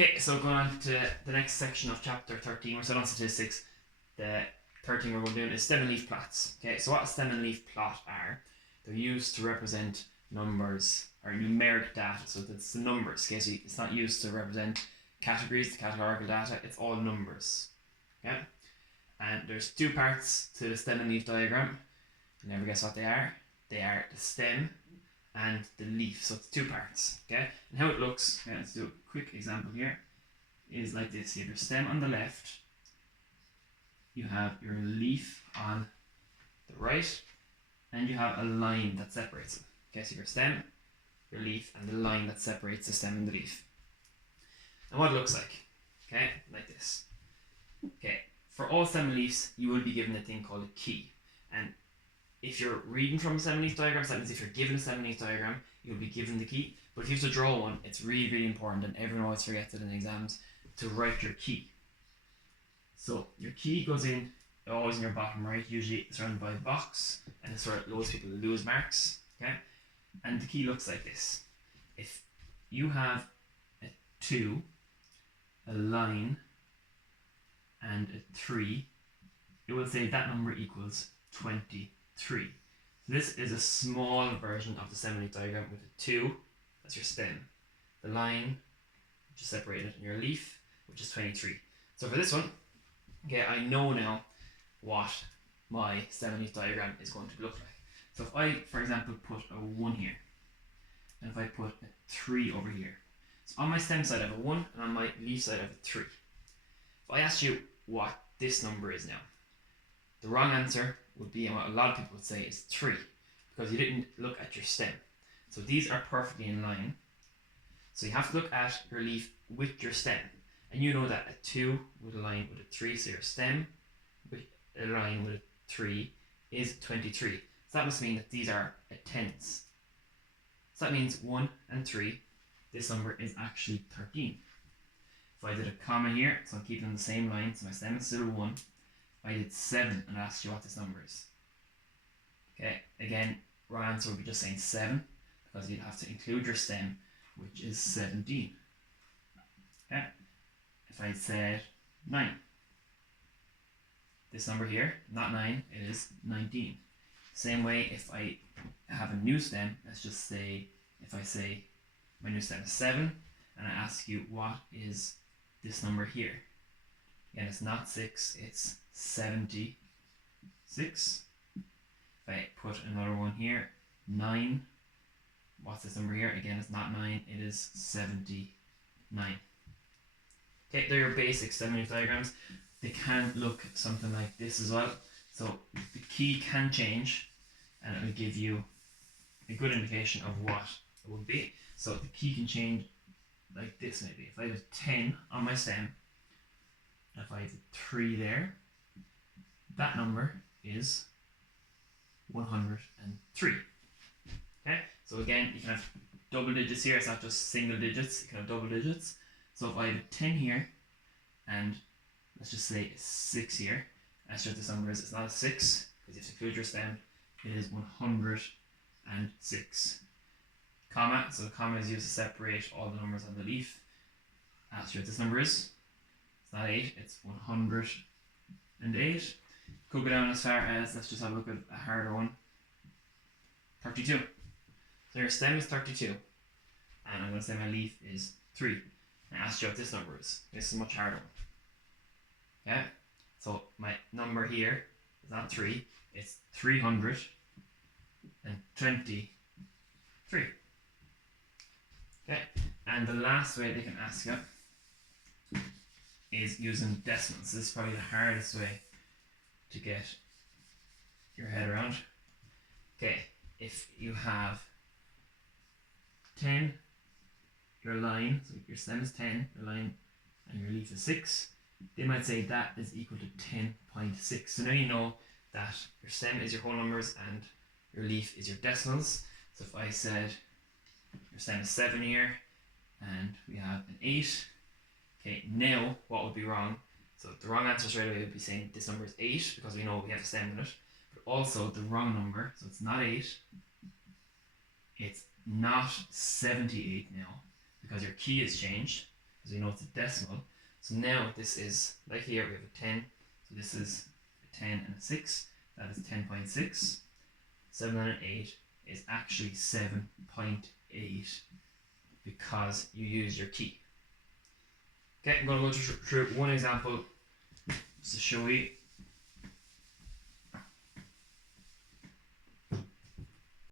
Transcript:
Okay, so going on to the next section of chapter 13, we're still on statistics. The third thing we're going to do is stem and leaf plots. Okay, so what a stem and leaf plot are, they're used to represent numbers or numeric data. So that's the numbers. Okay, so it's not used to represent categories, the categorical data, it's all numbers. Okay, and there's two parts to the stem and leaf diagram. You never guess what they are. They are the stem and the leaf, so it's two parts. Okay, and how it looks, okay, let's do a quick example here, is like this. You have your stem on the left, you have your leaf on the right, and you have a line that separates them. Okay, so your stem, your leaf, and the line that separates the stem and the leaf. And what it looks like this. Okay, for all stem and leaves, you will be given a thing called a key. And if you're reading from a stem and leaf diagram, so that means if you're given a stem and leaf diagram, you'll be given the key. But if you have to draw one, it's really, really important, and everyone always forgets it in exams, to write your key. So your key goes in, always in your bottom right, usually surrounded by a box, and it's where loads of people lose marks. Okay, and the key looks like this. If you have a 2, a line, and a 3, it will say that number equals 23. So this is a small version of the stem and leaf diagram with a 2, that's your stem, the line, which is separated, and your leaf, which is 23. So for this one, okay, I know now what my stem and leaf diagram is going to look like. So if I, for example, put a 1 here, and if I put a 3 over here, so on my stem side I have a 1, and on my leaf side I have a 3. If I asked you what this number is now, the wrong answer would be, and what a lot of people would say, is 3, because you didn't look at your stem. So these are perfectly in line. So you have to look at your leaf with your stem. And you know that a 2 with a line with a 3, so your stem with a line with a 3 is 23. So that must mean that these are a tens. So that means 1 and 3, this number is actually 13. If I did a comma here, so I'm keeping the same line, so my stem is still 1. If I did 7 and asked you what this number is. Okay, again, wrong answer would be just saying 7, because you'd have to include your stem, which is 17. Okay, if I said 9, this number here, not 9, it is 19. Same way, if I have a new stem, let's just say, if I say my new stem is 7, and I ask you what is this number here. Again, it's not 6, it's 76. If I put another one here, 9, what's this number here? Again, it's not 9, it is 79. Okay, they're your basic stem and leaf diagrams. They can look something like this as well. So the key can change, and it will give you a good indication of what it will be. So the key can change like this maybe. If I have a 10 on my stem, if I have a 3 there, that number is 103. Okay, so again, you can have double digits here, it's not just single digits, you can have double digits. So if I have a 10 here, and let's just say a 6 here, that's what this number is. It's not a 6, because you have to include your stem, it is 106. Comma, so the comma is used to separate all the numbers on the leaf. Ask you what this number is. It's not 8, it's 108. Could go down as far as, let's just have a look at a harder one, 32. So your stem is 32, and I'm going to say my leaf is 3. I asked you what this number is. This is a much harder one. Okay, so my number here is not 3, it's 323. Okay, and the last way they can ask you is using decimals. This is probably the hardest way to get your head around. Okay, if you have 10, your line, so your stem is 10, your line and your leaf is 6, they might say that is equal to 10.6. So now you know that your stem is your whole numbers and your leaf is your decimals. So if I said your stem is 7 here, and we have an 8, okay, now what would be wrong? So the wrong answer straight away would be saying this number is 8, because we know we have a stem in it, but also the wrong number, so it's not 8, it's not 78 now, because your key has changed. because we know it's a decimal. So now what this is, like here we have a 10, so this is a 10 and a 6, that is 10.6. 7 and an 8 is actually 7.8 because you use your key. Okay, I'm going to go through one example just to show you